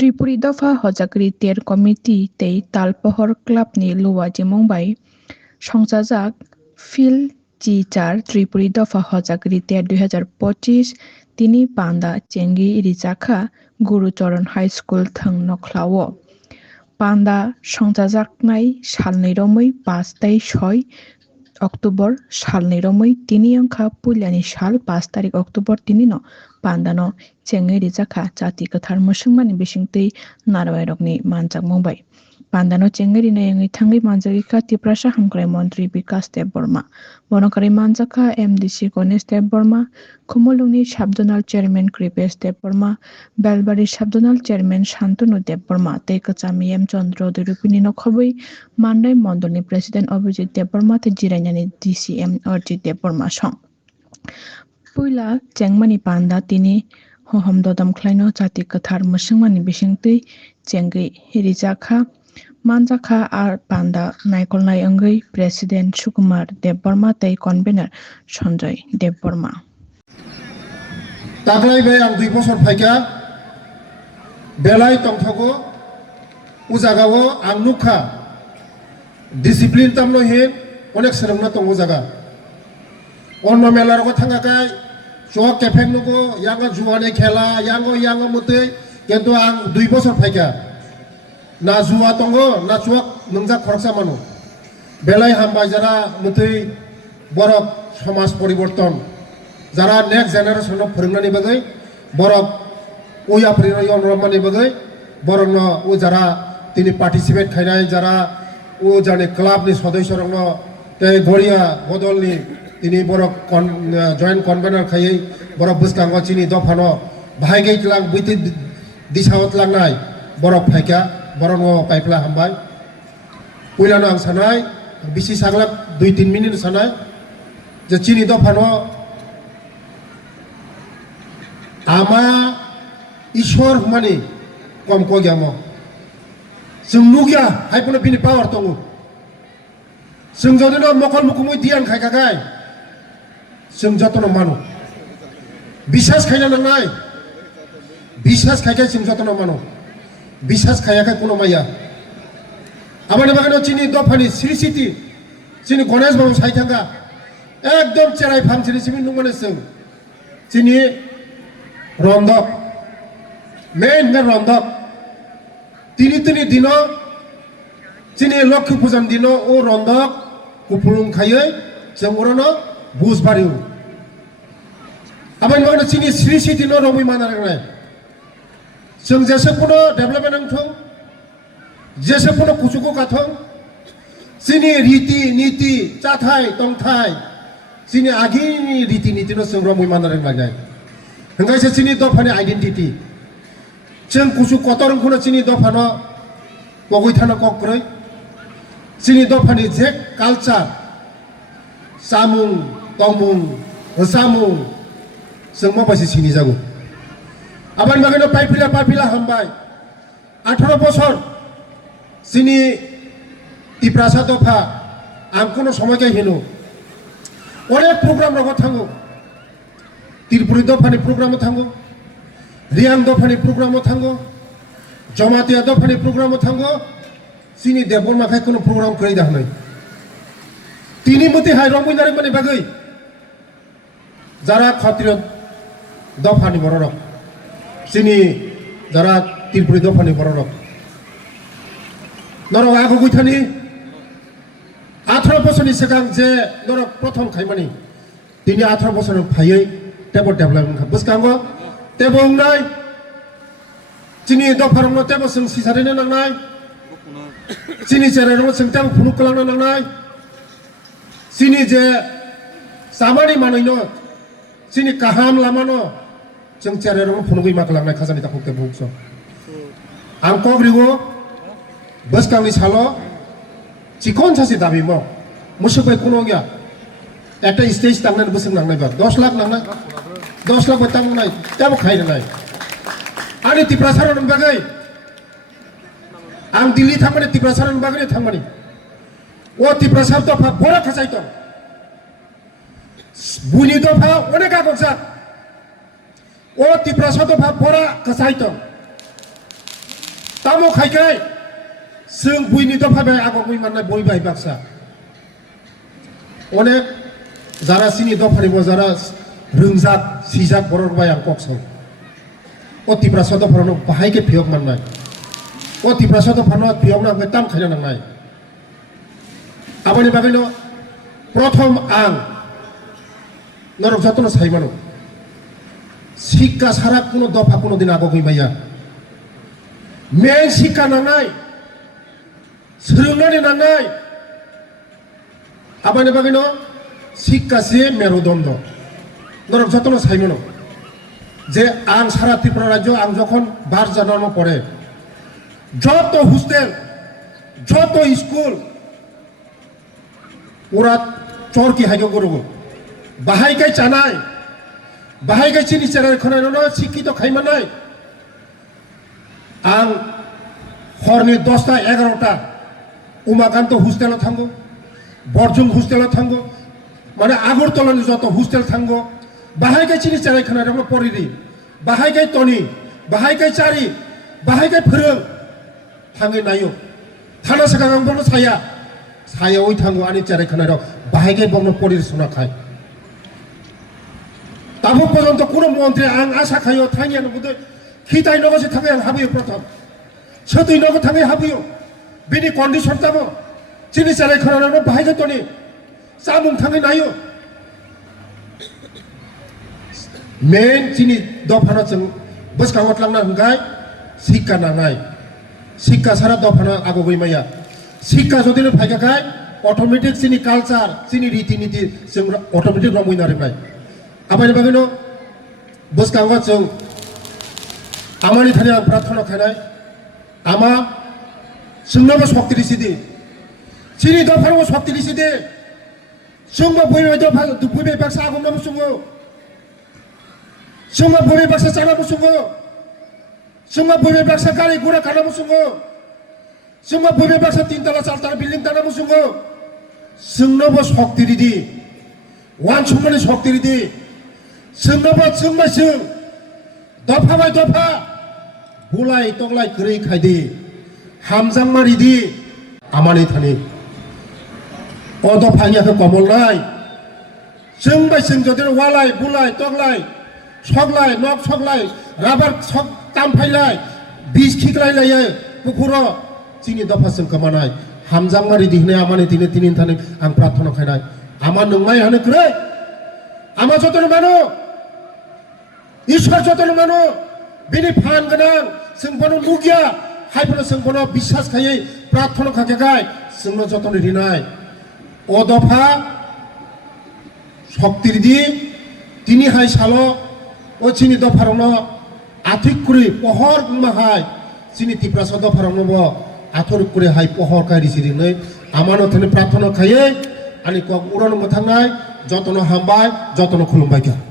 त्रिपुरी दफा हजागरि तेर committee tei talpohor club ni luwa jemong bai সংসাজাক ফিল চিচার ত্রিপুরি দফা হজাগরি তের 2025 তিনি পান্দা চেঙ্গি রিজাখা গুরুচরণ হাই স্কুল থং নখলাও পান্দা সংসাজাকনাই সালनै রमै 5 তাই 6 অক্টোবর সালनै রमै তিনি অংখা পুইলানি সাল 5 তারিখ অক্টোবর তিনি ন পান্দানো চেঙ্গি রিজাখা জাতি কথার মুসংমানি বিসিংতৈ নারওয়াইরকনি মানজাক মংবাই পান্দানো চেঙ্গেরি নায়ঙ্গি থাঙ্গি মানজাগিকা তিপ্রাসা হামক্রাই মন্ত্রী বিকাশ দেব বর্মা বনকারী মানজাখা এমডিসি গণেশ দেব বর্মা খুমলুংনি সাবজোনাল চেয়ারম্যান কৃপেশ দেব বর্মা বেলবাড়ির সাবজোনাল চেয়ারম্যান শান্তনু দেব বর্মা তেকচামি এম চন্দ্র দুরুপিনি নখবই মান্ডাই মন্ডলনি প্রেসিডেন্ট অভিজিৎ দেব বর্মা তে জিরাইনানি ডিসিএম অর্জিত দেব বর্মা সং পুইলা চেংমানি পান্দা তিনি হহম দদম খ্লাইনো জাতি কথার মুসংমানি বিসিংতৈ চেঙ্গি রিজাখা মানজাখা আর পান্দা নাইকলনাই অঙ্গৈ প্রেসিডেন্ট সুকুমার দেব বর্মা তৈ কনভেনার সঞ্জয় দেব বর্মা তাগলাইবাই আং 2 বছর ফাইকা বেলাই তংথগো উজাগাও আং নুখা ডিসিপ্লিন তামনো হে অনেক সরংনা তংগো জায়গা অন্য মেলার কথা থাকাকাই চক কেফেং নগো ইয়াঙ্গা জুয়ানে খেলা ইয়াঙ্গো মতৈ কিন্তু আং 2 বছর ফাইকা না জুয়া তঙ্গো না চক নংজা খরচা মানো বেলাই হামবাই যারা মতৈ বরক সমাজ পরিবর্তন যারা নেক্সট জেনারেশন फोरोंनानै बागै बरक उया फरिनो यनरमानि बागै बरक उ যারা তিনি পার্টিসিপেট খাইনাय যারা उ जाने क्लाब नि सदस्य रंग ते गड़िया बदलनि তিনি बरक जॉइंट कन्वेनर खायै बरक बुसकांग चिनि दफानो भाइगै क्लां बुइति दिसावत लांनाय बरक फाइका बरक पाइपला हामबाय पुइलानो आं सानाय बिसि सागलाक 2-3 मिनिट सानाय जे चिनि दफानो आमा ईश्वर माने कम को ग्यामो जों नुगिया हाइपनो बिनि पावर दङो जों जदिनो मकल मुकुमै दियान खायखागाय जों जतनो मानो বিশ্বাস खायना नांनाय বিশ্বাস खायखाय जों जतनो मानो বিশ্বাস खायाखाय कोनो माया आमानि बागानो चिनि दफानि श्री सिटी चिनि गणेश बाबु साइथांगा एकदम चेराय फांसिनि सिमिन नुमाने जों चिनि रंधक मेन रंधक তিনি দিন চিনি লক্ষ্মী পূজার দিন ও রন্ধক কুপুলুং খাইयै जों ওরনো বুঝবারিও আবার মানে চিনি শ্রী সিদিন রবি মানারনাय जों जेसेखुनो डेभलपमेन्ट नांथों जेसेखुनो कुसुको गाथों चिनि रीति नीति जाथाय तंथाय चिनि आगिनि रीति नीतिनो जों रबि मानारनाय हंगायसे चिनि दफानि आइडेन्टिटी जों कुसु कतरंखौनो चिनि दफानो बगैथानो कक्रै चिनि दफानि जे कालचार सामुं तमुं सामुं जों माबायसे चिनि जागौ आबानि बागैनो पाइपिला हामबाय 18 बছর चिनि तिप्रासा दफा आं कोनो समयके हिनो अनेक प्रग्राम रगो थांगो त्रिपुरी दफानि प्रग्राम थांगो रियां दफानि प्रग्राम थांगो जमातिया दफानि प्रग्राम थांगो चिनि देबन माखाय कोनो प्रग्राम करै दाहनै तिनि मते हाय रंबैनारि माने बागै जारा क्षत्रिय दफानि बररक चिनि जारा त्रिपुरी दफानि बररक नरक आगो गैथानि 18 বছরनि सिगां जे नरक प्रथम खायमानि तिनि 18 বছর फायै टेबल डेभलपमेन्ट बुसकांगो तेबंनाय चिनि दफारंनो तेबो जों सिसारिनो नांनाय चिनि जेरायनो जों तेबो फुनुक खालामनो नांनाय चिनि जे सामानि मानैनो चिनि काहाम लामानो जों जेरायनो फुनुगै मा खालामनाय खाजानि दाखौते बुंसो आं कग्रिगो बुसकांनि सालो चिकन सासे दाबिमो मुसुबै कोनो गया একটা স্টেজ টাंगनानै बोसों नांनाय बा 10 लाख नांनाय 10 लाख बतांनाय तेबो खायनाय आरो तिप्रासारन बागै आं दिल्ली थांबाय तिप्रासारन बागै थांबाय ओ तिप्रासार दफा बरा खासायत बुनि दफा अनेक आगजा ओ तिप्रासार दफा बरा खासायत tamo khai kai sung bui ni dopha bai agok bui manai boi bai baksa onek jara sini dopha ni bo jara rungzak sijak borok bai ang kokso o tiprasa dopha no bahai ke phiok manai o tiprasa dopha no phiok na tam khaina nangnai aboni bagai no prothom ang norok jatono saimano শিক্ষা ছাড়া কোনো দফা কোনোদিন আগোই মাইয়া main শিক্ষা নাঙাই সোलोंनानै নাঙাই আবানি বাগিন শিক্ষা সে মেরুদণ্ড নরক যতন সাইমন যে আং সারা ত্রিপুরা রাজ্য আং যখন 12 জানুয়ারি পড়ে যত হোস্টেল যত স্কুল ওরা চরকি হাইগো করব বাহাইকাই চানাই bahai kai chini chara khona no শিক্ষিত খাইমানাই আং হরনি 10টা 11টা উমাকান্ত হোস্টেল থাঙ্গো বরজুং হোস্টেল থাঙ্গো মানে আগরতলানি যত হোস্টেল থাঙ্গো bahai kai chini chara khona ro পরিরি bahai kai তনি bahai kai চারি bahai kai ফরং থাঙ্গে নাইও থানা সাগাং বনো ছায়া ছায়া ওই থাঙ্গো আনি chara khona ro bahai kai বনো পরির শোনা খায় তারপর পর্যন্ত কোন মন্ত্রী আং আশা খাইও থাইয়ানো বুদে খিতাই নগসে থাকে আং হাবিও প্রথম সতুই নগ থাকে হাবিও বিনি কন্ডিশন তাবো চিনি চালাই খরানো বাহাইগে তনি চামুং থাকে নাইও মেন চিনি দফানো जों বসকাঙত লাংনা হংগাই শিক্ষা নাঙাই শিক্ষা সারা দফানো আগগই মাইয়া শিক্ষা যদি ফাইগাখাই অটোমেটিক চিনি কালচার চিনি রীতিনীতি जों অটোমেটিক রমইনারে পাই abani bagino boskangwa जों amani thani ang प्रार्थना khanai ama sungnobo shokti risidi chini dopharbo shokti risidi sungba boibe dopha boibe baksa agomna musungo sungba boibe baksa chana musungo sungba boibe baksa gari gura kana musungo sungba boibe baksa 3 tala 4 tala building tana musungo sungnobo shokti ridi wan chumani shokti ridi सोंनोबो सोंबाय सों दफा bye दफा बुलाय तगलाय गरै खायदि हामजां मारिदि आमानि थानि अ दफानियाखौ कमलनाय सोंबाय सों जदि वालाय बुलाय तगलाय सकलाय नक सकलाय राबार सक तामफायलाय बिस खिकलाय लायो पुखुरो जोंनि दफा जों कमानाय हामजां मारिदि होननाय आमानि दिनै दिनै थानि आं प्रार्थना खायनाय आमा नोंनाय हानो ग्रै आमा जतन मानो ईश्वर जतन मानो बिनि फान गोनां जों बनो लुगिया हायफोर जों बनो बिश्वास खायै प्रार्थना खाखाय जोंनो जतन रिनाय अ दफा शक्तिरदि तिनि हाय सालो ओ चिनि दफारनो आथिकुरि पहर माहाय चिनि तिप्रासा दफारनो बो आथरकुरि हाय पहर कायरिसिरिनै आमानो थनि प्रार्थना खायै आनि कक उरन मथांनाय जतन हामबाय जतन खुलुमबाय।